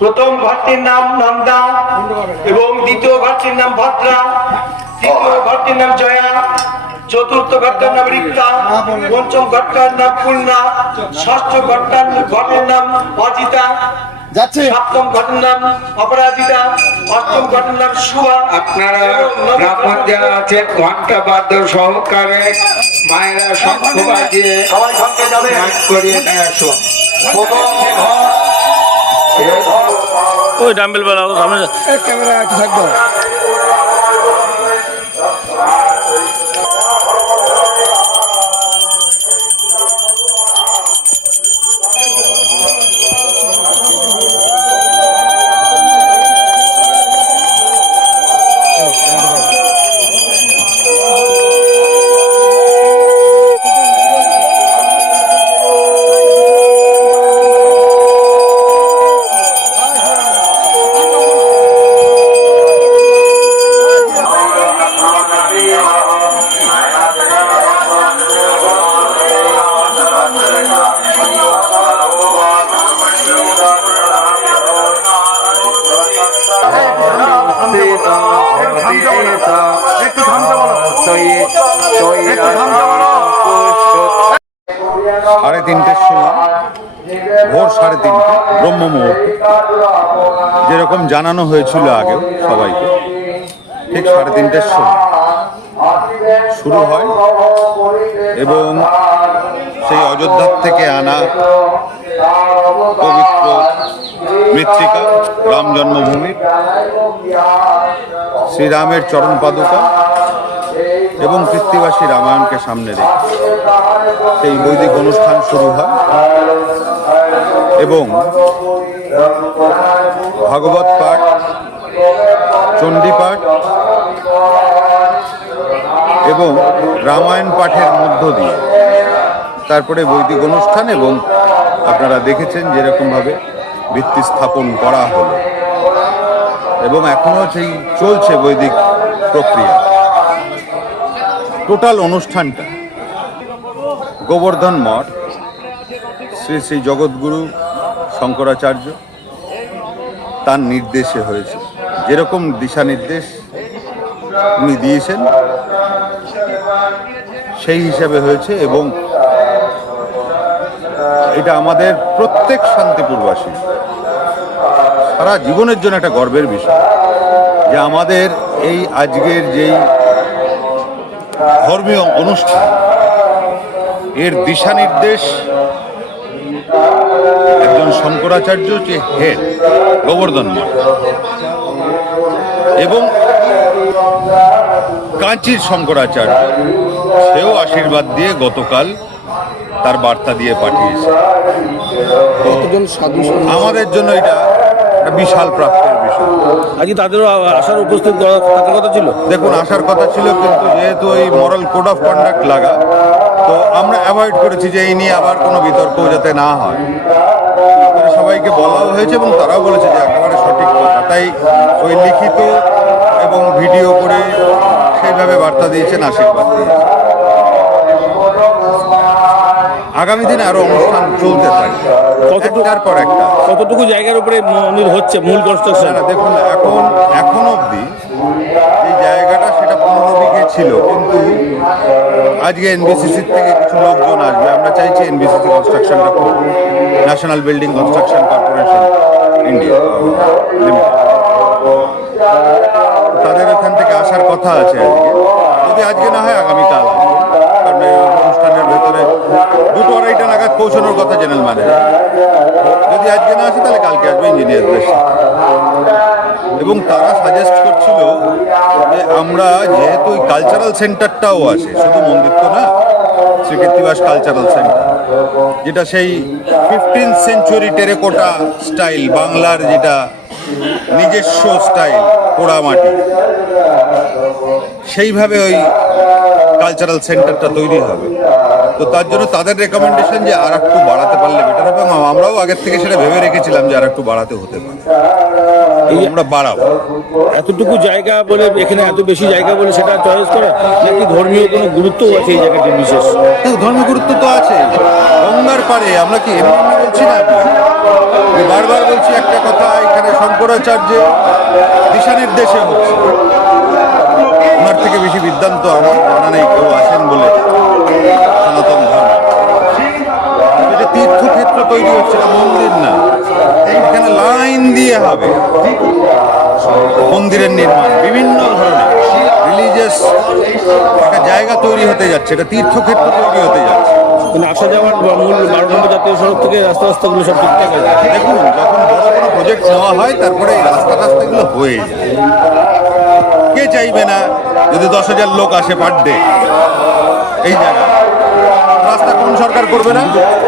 প্রথম ঘরটির নাম নন্দা এবং দ্বিতীয় ঘরটির নাম ভদ্রা, তৃতীয় ঘরটির নাম জয়া, চতুর্থ ঘরটার নাম রিক্তা, পঞ্চম ঘরটার নাম পূর্ণা, ষষ্ঠ ঘরের নাম অজিতা, সপ্তম ঘরের নাম অপরাজিতা, অষ্টম ঘরের নাম শুভা। আপনারা ব্রাহ্মণ যারা আছেন ঘন্টা বাদ্য সহকারে মায়েরা শঙ্খ বাজিয়ে করিয়ে নিয়ে আসুন। ওই ডাম্বেল বেলা সামনে ক্যামেরা থাকবো। সাড়ে তিনটের সময়, ভোর 3:30 ব্রহ্ম মুহূর্ত, যেরকম জানানো হয়েছিল আগেও সবাইকে, ঠিক 3:30 সময় শুরু হয় এবং সেই অযোধ্যার থেকে আনা পবিত্র মৃত্তিকা, রাম জন্মভূমি, শ্রীরামের চরণ পাদুকা এবং কৃত্তিবাসী রামায়ণকে সামনে রেখে সেই বৈদিক অনুষ্ঠান শুরু হয় এবং ভাগবত পাঠ, চণ্ডী পাঠ এবং রামায়ণ পাঠের মধ্য দিয়ে তারপরে বৈদিক অনুষ্ঠান এবং আপনারা দেখেছেন যেরকমভাবে ভিত্তি স্থাপন করা হলো এবং এখনও সেই চলছে বৈদিক প্রক্রিয়া। টোটাল অনুষ্ঠানটা গোবর্ধন মঠ শ্রী শ্রী জগৎগুরু শঙ্করাচার্য তার নির্দেশে হয়েছে, যেরকম দিশা নির্দেশ উনি দিয়েছেন সেই হিসাবে হয়েছে এবং এটা আমাদের প্রত্যেক শান্তিপুরবাসী সারা জীবনের জন্য একটা গর্বের বিষয় যে আমাদের এই আজকের যেই ধর্মীয় অনুষ্ঠান এর দিশা নির্দেশ একজন শঙ্করাচার্য যে হেড গোবর্ধন মঠ এবং কাঁচির শঙ্করাচার্য সেও আশীর্বাদ দিয়ে গতকাল তার বার্তা দিয়ে পাঠিয়েছে। আমাদের জন্য এটা একটা বিশাল প্রাপ্তির বিষয়। আজকে তাদেরও আসার উপস্থিত থাকার কথা ছিল। দেখুন, আসার কথা ছিল, কিন্তু যেহেতু এই মরাল কোড অফ কন্ডাক্ট লাগা, তো আমরা অ্যাভয়েড করেছি যে এই নিয়ে আবার কোনো বিতর্ক যাতে না হয়। সবাইকে বলাও হয়েছে এবং তারাও বলেছে যে একেবারে সঠিক কথা, তাই ওই লিখিত এবং ভিডিও করে সেইভাবে বার্তা দিয়েছেন, আশীর্বাদ দিয়েছেন। আগামী দিনে আরো অনুষ্ঠান চলতে থাকে, একটার পর একটা। কতটুকু জায়গার উপরে মন্দির হচ্ছে মূল কনস্ট্রাকশন? দেখুন, এখন অবধি এই জায়গাটা সেটা 15 বিঘে ছিল, কিন্তু আজকে এনবিসিসির থেকে কিছু লোকজন আসবে। আমরা চাইছি এনবিসিসি কনস্ট্রাকশনটা করব, national building construction corporation India limited, তাদের এখান থেকে আসার কথা আছে আজকে। যদি আজকে না হয় আগামীকাল আসবে, কারণ এই অনুষ্ঠানের ভেতরে 2-2:30 নাগাদ পৌঁছানোর কথা জেনারেল ম্যানেজার। যদি আজকে না আসে তাহলে কালকে আসবে ইঞ্জিনিয়ারদের সাথে। এবং তারা সাজেস্ট করছিল যে আমরা যেহেতু ওই কালচারাল সেন্টারটাও আছে, শুধু মন্দির তো না, শ্রীকৃত্তিবাস কালচারাল সেন্টার, যেটা সেই 15th সেঞ্চুরি টেরাকোটা স্টাইল, বাংলার যেটা নিজস্ব স্টাইল পোড়ামাটি, সেইভাবে ওই কালচারাল সেন্টারটা তৈরি হবে। তো তার জন্য তাদের রেকমেন্ডেশন যে আর একটু বাড়াতে পারলে বেটার হবে, এবং আমরাও আগের থেকে সেটা ভেবে রেখেছিলাম যে আর একটু বাড়াতে হতে পারে। আমরা বাড়াবো। এতটুকু জায়গা বলে এখানে এত বেশি জায়গা বলে সেটা চয়েস করা নাকি ধর্মীয় কোনো গুরুত্বও আছে এই জায়গাটির বিশেষ? ধর্মীয় গুরুত্ব তো আছে। গঙ্গার পাড়ে আমরা কি এমনি এমনি বলছি না, আমি বারবার বলছি একটা কথা, এখানে শঙ্করাচার্যের দিশা নির্দেশে হচ্ছে। ওনার থেকে বেশি বিদ্বান্ত আমার জানা নেই কেউ আছেন বলে সনাতন ধর্ম। এটা তীর্থক্ষেত্র তৈরি হচ্ছে না, মন্দির না। এখানে লাইন দিয়ে হবে মন্দিরের নির্মাণ, বিভিন্ন ধরনের রিলিজিয়াস একটা জায়গা তৈরি হতে যাচ্ছে, এটা তীর্থক্ষেত্র তৈরি হতে যাচ্ছে। মানে আসা যাওয়ার মূল 12 নম্বর জাতীয় সড়ক থেকে রাস্তাগুলো সব ঠিকঠাক আছে? দেখুন, যখন বড় বড় প্রজেক্ট নেওয়া হয় তারপরে এই রাস্তাগুলো হয়ে যায়। কে চাইবে না যদি 10,000 লোক আসে পার ডে এই জায়গায়? রাস্তা কোন সরকার করবে না?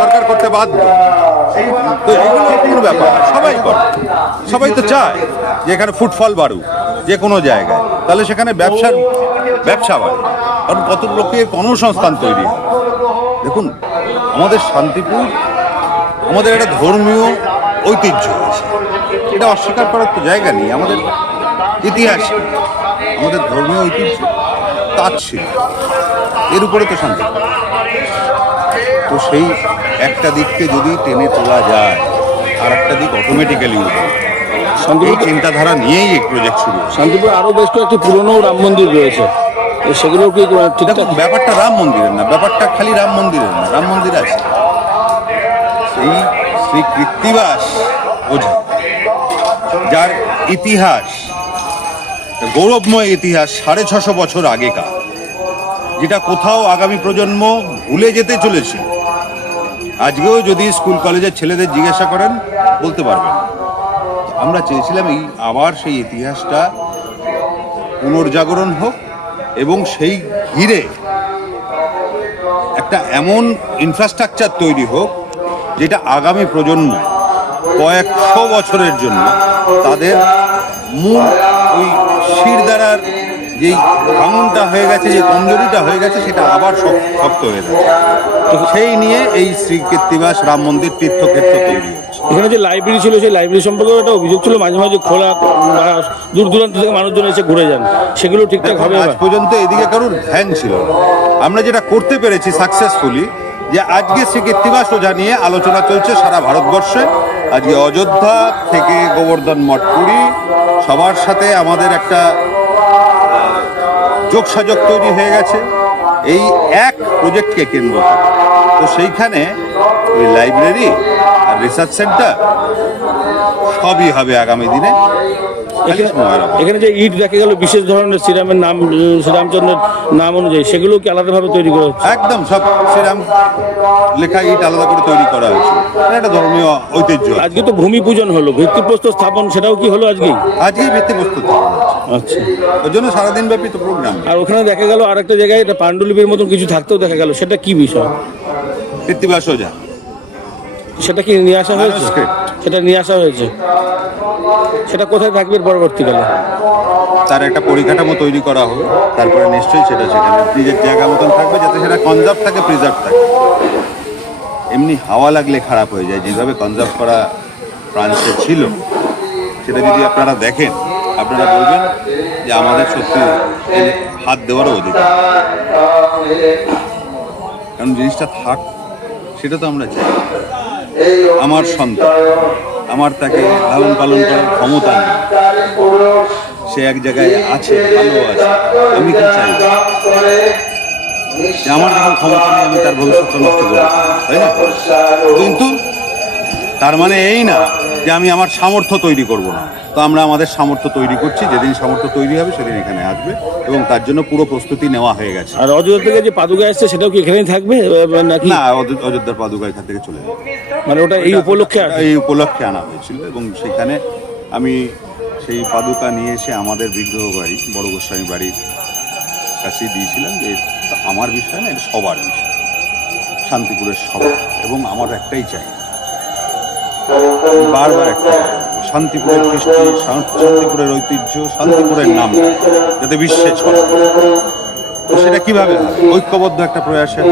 সরকার করতে বাধ্য। তো এগুলো কোনো ব্যাপার না, সবাই করে, সবাই তো চায় যে এখানে ফুটফল বাড়ুক যে কোনো জায়গায়, তাহলে সেখানে ব্যবসা বাড়ে, কারণ কত লোকের কর্মসংস্থান তৈরি হয়। দেখুন, আমাদের শান্তিপুর আমাদের একটা ধর্মীয় ঐতিহ্য আছে, এটা অস্বীকার করার তো জায়গা নেই। আমাদের ইতিহাস, আমাদের ধর্মীয় ঐতিহ্য তাজ ছিল, এর উপরে তো শান্তিপুর। তো সেই একটা দিককে যদি টেনে তোলা যায়, আর একটা দিক অটোমেটিক্যালি উঠবে। এই চিন্তাধারা নিয়েই এই প্রজেক্ট শুরু। শান্তিপুরে আরো বেশ কয়েকটি পুরনো রাম মন্দির রয়েছে, সেগুলো কি ঠিকঠাক? ব্যাপারটা রাম মন্দিরের না, ব্যাপারটা খালি রাম মন্দিরের না, রাম মন্দির আছে। সেই শ্রী কৃত্তিবাস ওঝা, যার ইতিহাস গৌরবময় ইতিহাস 650 বছর আগেকার, যেটা কোথাও আগামী প্রজন্ম ভুলে যেতে চলেছে। আজকেও যদি স্কুল কলেজের ছেলেদের জিজ্ঞাসা করেন বলতে পারবেন। আমরা চেয়েছিলাম এই আবার সেই ইতিহাসটা পুনর্জাগরণ হোক এবং সেই ঘিরে একটা এমন ইনফ্রাস্ট্রাকচার তৈরি হোক যেটা আগামী প্রজন্ম কয়েকশো বছরের জন্য তাদের মূল ওই শিরদাঁড়ার যেই ভাঙনটা হয়ে গেছে, যে কমজোরিটা হয়ে গেছে, সেটা আবার শক্ত হয়ে যাবে। সেই নিয়ে এই শ্রী কৃত্তিবাস রাম মন্দির তীর্থক্ষেত্র তৈরি হচ্ছে। এখানে যে লাইব্রেরি ছিল, সেই লাইব্রেরি সম্পর্কে একটা অভিযোগ ছিল, মাঝে মাঝে খোলা, দূর দূরান্ত থেকে মানুষজন এসে ঘুরে যান, সেগুলো ঠিকঠাক হবে? আজ পর্যন্ত এদিকে কারোর ধ্যান ছিল না। আমরা যেটা করতে পেরেছি সাকসেসফুলি, যে আজকে শ্রী কৃত্তিবাস ওঝা নিয়ে আলোচনা চলছে সারা ভারতবর্ষে। আজকে অযোধ্যা থেকে গোবর্ধন মঠ, পুরী, সবার সাথে আমাদের একটা যোগসাযোগ তৈরি হয়ে গেছে এই এক প্রজেক্টকে কেন্দ্র করে। তো সেইখানে ওই লাইব্রেরি আর রিসার্চ সেন্টার সবই হবে আগামী দিনে। এখানে যে ইট দেখা গেল বিশেষ ধরনের শ্রীরামের নাম, শ্রীরামচন্দ্রের নাম অনুযায়ী, সেগুলো কি আলাদাভাবে তৈরি করা হচ্ছে? একদম সব শ্রীরাম লেখা ইট আলাদা করে তৈরি করা হয়েছে। একটা ধর্মীয় ঐতিহ্য। আজকে তো ভূমি পূজন হলো, ভিত্তিপ্রস্তর স্থাপন, সেটাও কি হলো আজকেই? আজকেই ভিত্তিপ্রস্তর। আচ্ছা, ওই জন্য সারাদিন ব্যাপী তো প্রোগ্রাম। আর ওখানে দেখা গেল আরেকটা জায়গায় এটা পাণ্ডুলিপির মতন কিছু থাকতেও দেখা গেল, সেটা কি বিষয়? কৃত্তিবাস ওঝা, সেটা কি নিয়ে আসা হয়েছে? সেটা নিয়ে আসা হয়েছে, সেটা কোথায় থাকবে পরবর্তীকালে? তার একটা পরিকাঠামো তৈরি করা হবে, তারপরে নিশ্চয়ই সেটা সেখানে নিজের জায়গা মতন থাকবে, যাতে সেটা কনজার্ভ থাকে, প্রিজার্ভ থাকে। এমনি হাওয়া লাগলে খারাপ হয়ে যায়, যেভাবে কনজার্ভ করা ফ্রান্সে ছিল, সেটা যদি আপনারা দেখেন আপনারা বলবেন যে আমাদের সত্যি হাত দেওয়ারও অধিকার, কারণ জিনিসটা থাক, সেটা তো আমরা চাই। আমার সন্তান, আমার তাকে লালন পালন করার ক্ষমতা নেই, সে এক জায়গায় আছে, ভালো আছে, আমি কি চাই যে আমার যখন ক্ষমতা নেই আমি তার ভবিষ্যৎ নষ্ট করব, তাই না? কিন্তু তার মানে এই না যে আমি আমার সামর্থ্য তৈরি করব না। তো আমরা আমাদের সামর্থ্য তৈরি করছি, যেদিন সামর্থ্য তৈরি হবে সেদিন এখানে আসবে, এবং তার জন্য পুরো প্রস্তুতি নেওয়া হয়ে গেছে। আর অযোধ্যা থেকে যে পাদুকা আসছে সেটাও কি এখানেই থাকবে নাকি? না, অযোধ্যার পাদুকা এখান থেকে চলে যাবে। মানে ওটা এই উপলক্ষে? এই উপলক্ষে আনা হয়েছিল, এবং সেখানে আমি সেই পাদুকা নিয়ে এসে আমাদের বিগ্রহ বাড়ি, বড় গোস্বামী বাড়ির কাছে দিয়েছিলাম, যে আমার বিষয় না, এটা সবার বিষয়, শান্তিপুরের সবার। এবং আমার একটাই চাই, বারবার একটা, শান্তিপুরের কৃষ্টি, শান্তিপুরের ঐতিহ্য, শান্তিপুরের নাম যাতে বিশ্বে ছড়ায়। তো সেটা কিভাবে হবে? ঐক্যবদ্ধ একটা প্রয়াসে।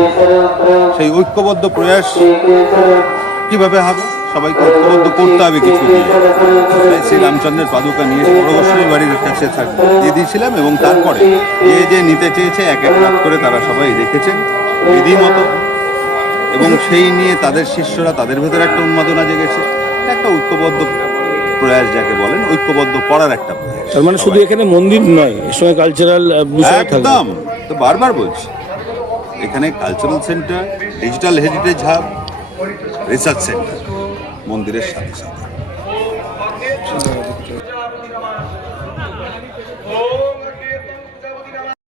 সেই ঐক্যবদ্ধ প্রয়াস কিভাবে হবে? সবাইকে ঐক্যবদ্ধ করতে হবে কিছু দিয়ে। তাই শ্রীরামচন্দ্রের পাদুকা নিয়ে এসে বড় গোস্বামী বাড়ির কাছে দিয়ে দিয়েছিলাম, এবং তারপরে যে নিতে চেয়েছে এক এক লাখ করে তারা সবাই রেখেছেন বিধি মতো, এবং সেই নিয়ে তাদের শিষ্যরা, তাদের ভেতরে একটা উন্মাদনা জেগেছে। একটা ঐক্যবদ্ধ প্রয়াস যাকে বলেন, ঐক্যবদ্ধ করার একটা প্রয়াস। তার মানে শুধু এখানে মন্দির নয়, এর সঙ্গে কালচারাল বিষয় থাকবে। একদম, তো বারবার বলছি, এখানে cultural centre, digital heritage hub, research centre মন্দিরের সাথে সাথে।